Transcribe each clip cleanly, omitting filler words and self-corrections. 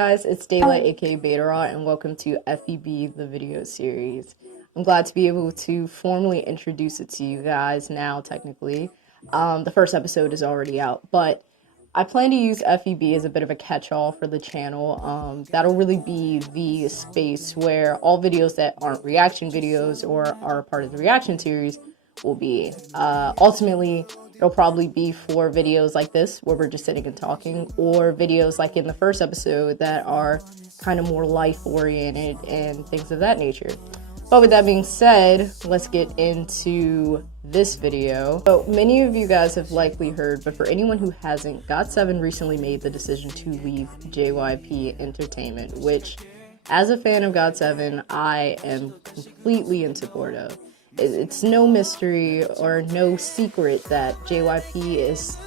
guys, it's Daylight aka Dara, and welcome to F.E.B, the video series. I'm glad to be able to formally introduce it to you guys now, technically. The first episode is already out, but I plan to use F.E.B as a bit of a catch-all for the channel. That'll really be the space where all videos that aren't reaction videos or are a part of the reaction series will be. Ultimately, it'll probably be for videos like this, where we're just sitting and talking, or videos like in the first episode that are kind of more life-oriented and things of that nature. But with that being said, let's get into this video. So many of you guys have likely heard, but for anyone who hasn't, GOT7 recently made the decision to leave JYP Entertainment, which, as a fan of GOT7, I am completely in support of. It's no mystery or no secret that JYP is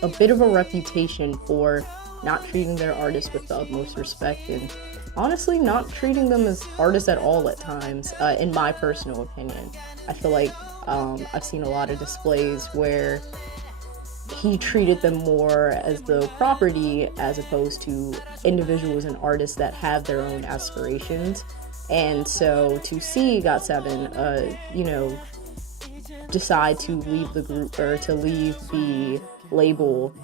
a bit of a reputation for not treating their artists with the utmost respect and honestly not treating them as artists at all at times, in my personal opinion. I feel like I've seen a lot of displays where he treated them more as the property as opposed to individuals and artists that have their own aspirations. And so to see GOT7, decide to leave the group or to leave the label,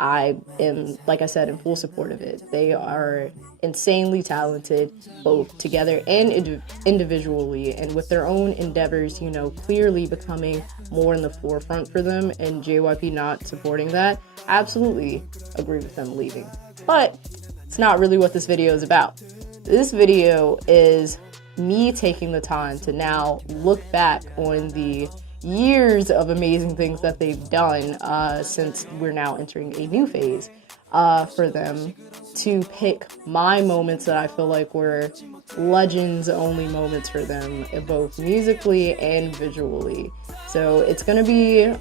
I am, like I said, in full support of it. They are insanely talented, both together and individually, and with their own endeavors, clearly becoming more in the forefront for them, and JYP not supporting that. Absolutely agree with them leaving. But it's not really what this video is about. This video is me taking the time to now look back on the years of amazing things that they've done since we're now entering a new phase for them, to pick my moments that I feel like were legends only moments for them, both musically and visually. So it's gonna be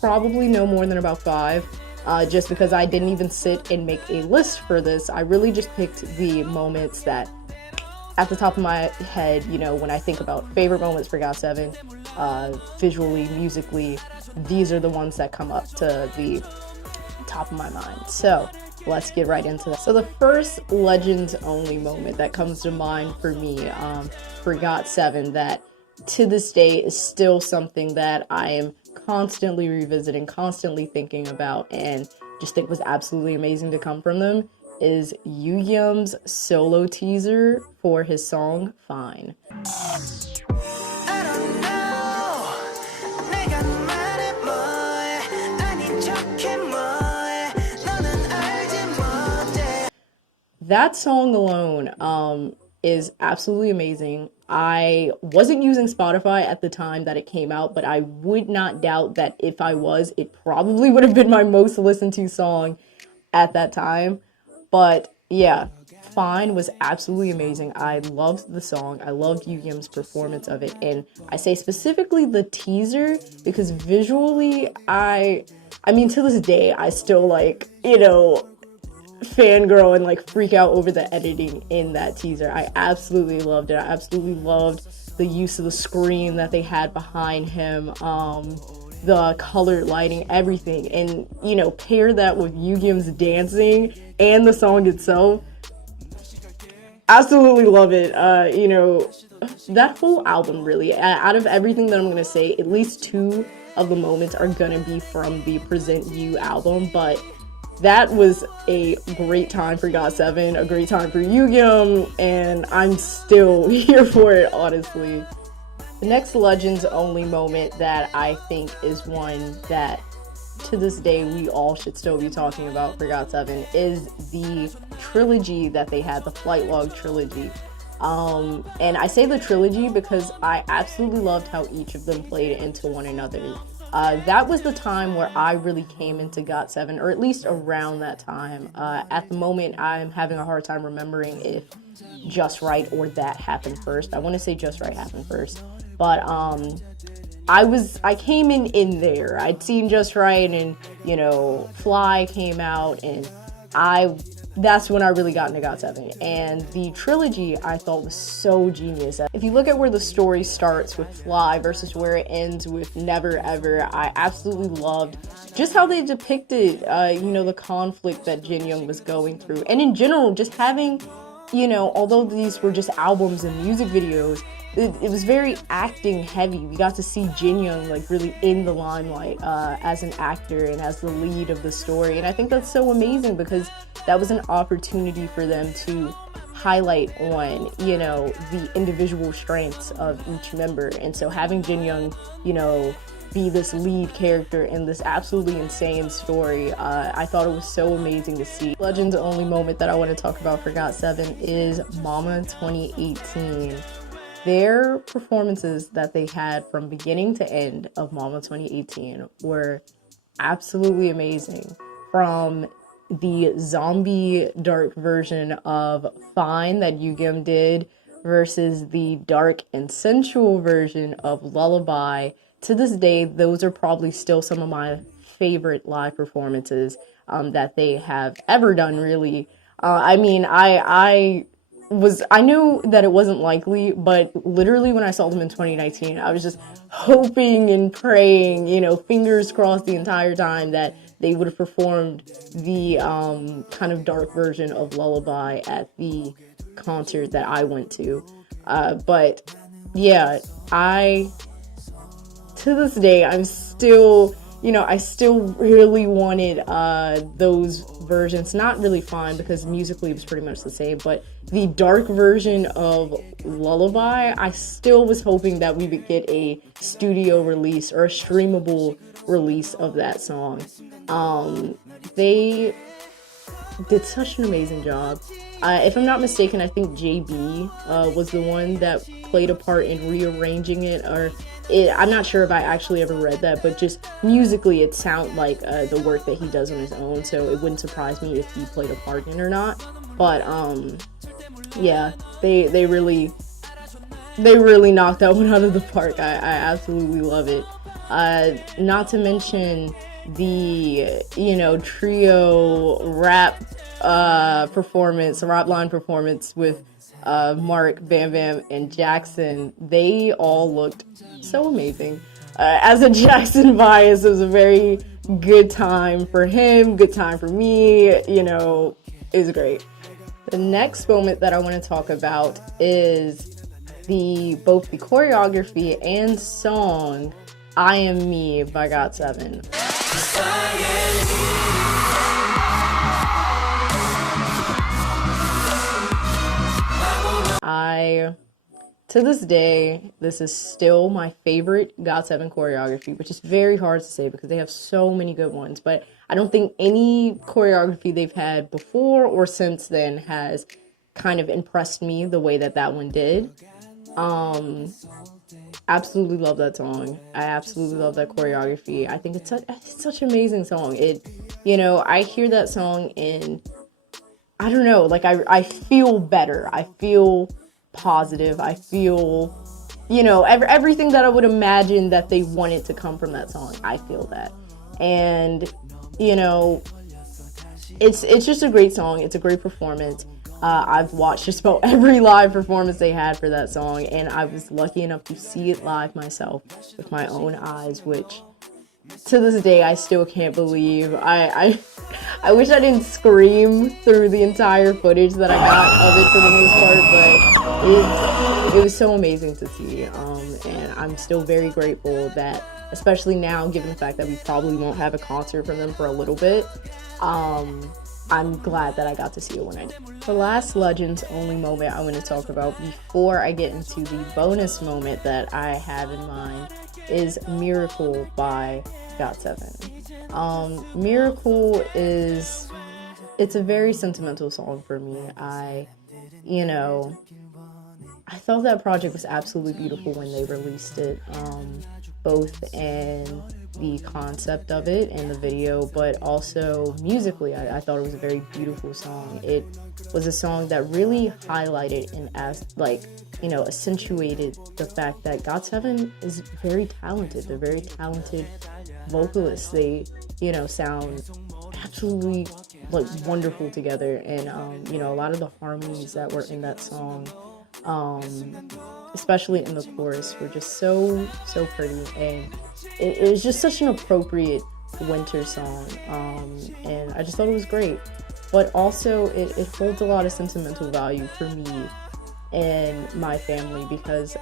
probably no more than about 5. Just because I didn't even sit and make a list for this. I really just picked the moments that, at the top of my head, when I think about favorite moments for GOT7, visually, musically, these are the ones that come up to the top of my mind. So let's get right into that. So the first Legends Only moment that comes to mind for me, for GOT7, that to this day is still something that I am constantly revisiting, constantly thinking about, and just think was absolutely amazing to come from them, is Yugyeom's solo teaser for his song Fine. That song alone is absolutely amazing. I wasn't using Spotify at the time that it came out, but I would not doubt that if I was, it probably would have been my most listened to song at that time. But yeah, Fine was absolutely amazing. I loved the song. I loved Yugyeom's performance of it. And I say specifically the teaser because visually, I mean, to this day, I still fangirl and freak out over the editing in that teaser. I absolutely loved it. I absolutely loved the use of the screen that they had behind him, the colored lighting, everything, and pair that with Yugyeom's dancing and the song itself. Absolutely love it. That whole album, really, out of everything that I'm gonna say, at least 2 of the moments are gonna be from the Present You album, but that was a great time for GOT7, a great time for Yugyeom, and I'm still here for it, honestly. The next Legends Only moment that I think is one that, to this day, we all should still be talking about for GOT7 is the trilogy that they had, the Flight Log trilogy. And I say the trilogy because I absolutely loved how each of them played into one another. That was the time where I really came into GOT7, or at least around that time. At the moment, I'm having a hard time remembering if Just Right or That happened first. I want to say Just Right happened first, but I came in there. I'd seen Just Right, and Fly came out, and I that's when I really got into GOT7. And the trilogy I thought was so genius. If you look at where the story starts with Fly versus where it ends with Never Ever, I absolutely loved just how they depicted, the conflict that Jin Young was going through. And in general, just having, although these were just albums and music videos, it was very acting heavy. We got to see Jin Young like really in the limelight as an actor and as the lead of the story. And I think that's so amazing because that was an opportunity for them to highlight on, the individual strengths of each member. And so having Jin Young, be this lead character in this absolutely insane story, I thought it was so amazing to see. Legends only moment that I want to talk about for GOT7 is Mama 2018. Their performances that they had from beginning to end of Mama 2018 were absolutely amazing. From the zombie dark version of Fine that Yugyeom did versus the dark and sensual version of Lullaby. To this day, those are probably still some of my favorite live performances that they have ever done, really. I knew that it wasn't likely, but literally when I saw them in 2019, I was just hoping and praying, fingers crossed the entire time that they would have performed the kind of dark version of Lullaby at the concert that I went to. But yeah, to this day, I'm still, I still really wanted those versions. Not really Fine because musically it was pretty much the same, but the dark version of Lullaby, I still was hoping that we would get a studio release or a streamable release of that song. They did such an amazing job. If I'm not mistaken, I think JB was the one that played a part in rearranging it, I'm not sure if I actually ever read that, but just musically it sounds like the work that he does on his own, so it wouldn't surprise me if he played a part in it or not. But yeah, they really knocked that one out of the park. I absolutely love it. Not to mention the trio rap line performance with Mark, Bam Bam, and Jackson. They all looked so amazing. As a Jackson bias, it was a very good time for him, good time for me, it was great. The next moment that I want to talk about is both the choreography and song I Am Me by GOT7. To this day, this is still my favorite GOT7 choreography, which is very hard to say because they have so many good ones, but I don't think any choreography they've had before or since then has kind of impressed me the way that one did. Absolutely love that song. I absolutely love that choreography. I think it's such an amazing song. I hear that song and I don't know, like I feel better. I feel positive. I feel, everything that I would imagine that they wanted to come from that song. I feel that. And, it's just a great song. It's a great performance. I've watched just about every live performance they had for that song, and I was lucky enough to see it live myself with my own eyes, which to this day I still can't believe. I wish I didn't scream through the entire footage that I got of it for the most part, but it was so amazing to see, and I'm still very grateful that, especially now, given the fact that we probably won't have a concert from them for a little bit, I'm glad that I got to see it when I did. The last Legends only moment I want to talk about before I get into the bonus moment that I have in mind is Miracle by GOT7. Miracle it's a very sentimental song for me. I thought that project was absolutely beautiful when they released it, both in the concept of it and the video, but also musically. I thought it was a very beautiful song. It was a song that really highlighted and accentuated the fact that GOT7 is very talented. They're very talented vocalists. They, sound absolutely like wonderful together, and you know, a lot of the harmonies that were in that song, especially in the chorus, were just so pretty, and it was just such an appropriate winter song, and I just thought it was great. But also it holds a lot of sentimental value for me and my family, because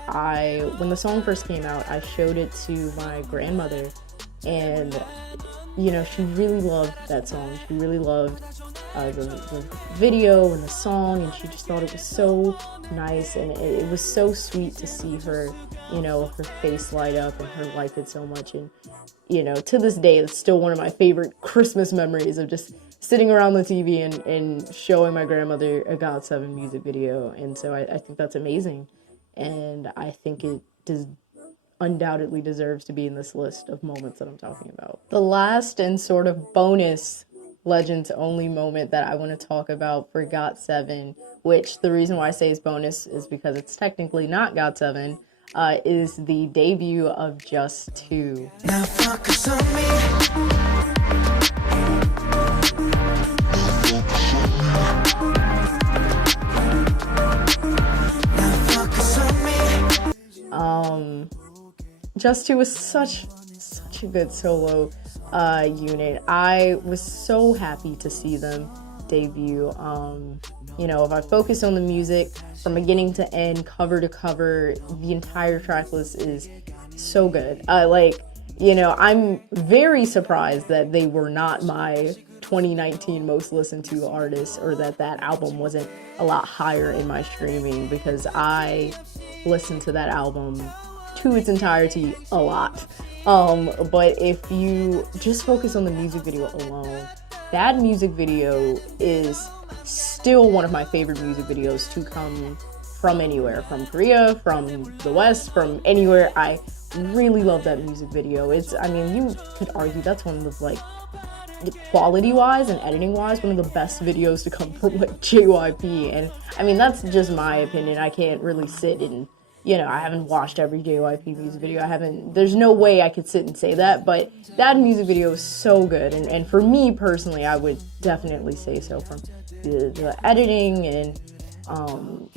when the song first came out, I showed it to my grandmother, and you know, she really loved that song. She really loved the video and the song, and she just thought it was so nice, and it was so sweet to see her, you know, her face light up and her like it so much. And you know, to this day, it's still one of my favorite Christmas memories of just sitting around the TV and showing my grandmother a GOT7 music video. And so I think that's amazing, and I think it undoubtedly deserves to be in this list of moments that I'm talking about. The last and sort of bonus Legends only moment that I want to talk about for GOT7, which the reason why I say is bonus is because it's technically not GOT7, is the debut of Just 2. Now focus on me. Just 2 was such a good solo unit. I was so happy to see them debut. You know, if I focus on the music from beginning to end, cover to cover, the entire track list is so good. Like, you know, I'm very surprised that they were not my 2019 most listened to artists, or that album wasn't a lot higher in my streaming, because I listened to that album to its entirety a lot. But if you just focus on the music video alone, that music video is still one of my favorite music videos to come from anywhere, from Korea, from the West, from anywhere. I really love that music video. I mean, you could argue that's one of, like, quality-wise and editing-wise, one of the best videos to come from, like, JYP. And I mean, that's just my opinion. I can't really sit and, you know, I haven't watched every JYP music video. There's no way I could sit and say that, but that music video is so good. And for me personally, I would definitely say so, from the editing and,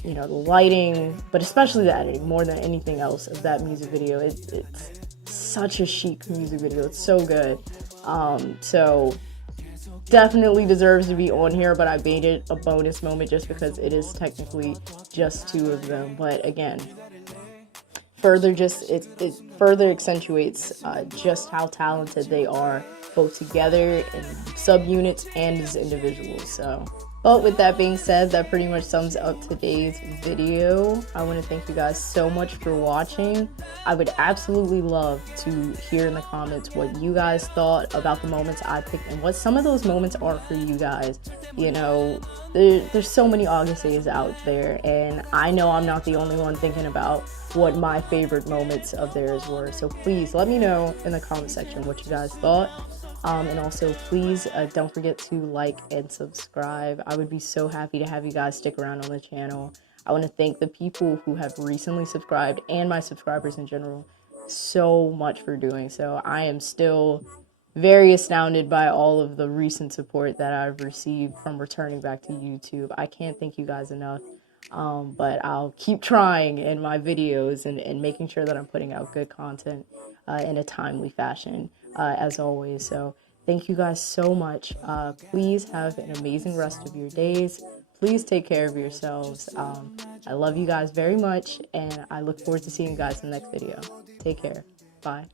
you know, the lighting, but especially the editing more than anything else of that music video. It's such a chic music video. It's so good. So definitely deserves to be on here, but I made it a bonus moment just because it is technically just 2 of them. But again, it further accentuates just how talented they are, both together in subunits and as individuals. So, but with that being said, that pretty much sums up today's video. I want to thank you guys so much for watching. I would absolutely love to hear in the comments what you guys thought about the moments I picked and what some of those moments are for you guys. You know, there's so many Augustes out there, and I know I'm not the only one thinking about what my favorite moments of theirs were. So please let me know in the comment section what you guys thought. And also, please don't forget to like and subscribe. I would be so happy to have you guys stick around on the channel. I want to thank the people who have recently subscribed and my subscribers in general so much for doing so. I am still very astounded by all of the recent support that I've received from returning back to YouTube. I can't thank you guys enough. But I'll keep trying in my videos and making sure that I'm putting out good content in a timely fashion, as always. So thank you guys so much. Please have an amazing rest of your days. Please take care of yourselves. I love you guys very much, and I look forward to seeing you guys in the next video. Take care. Bye.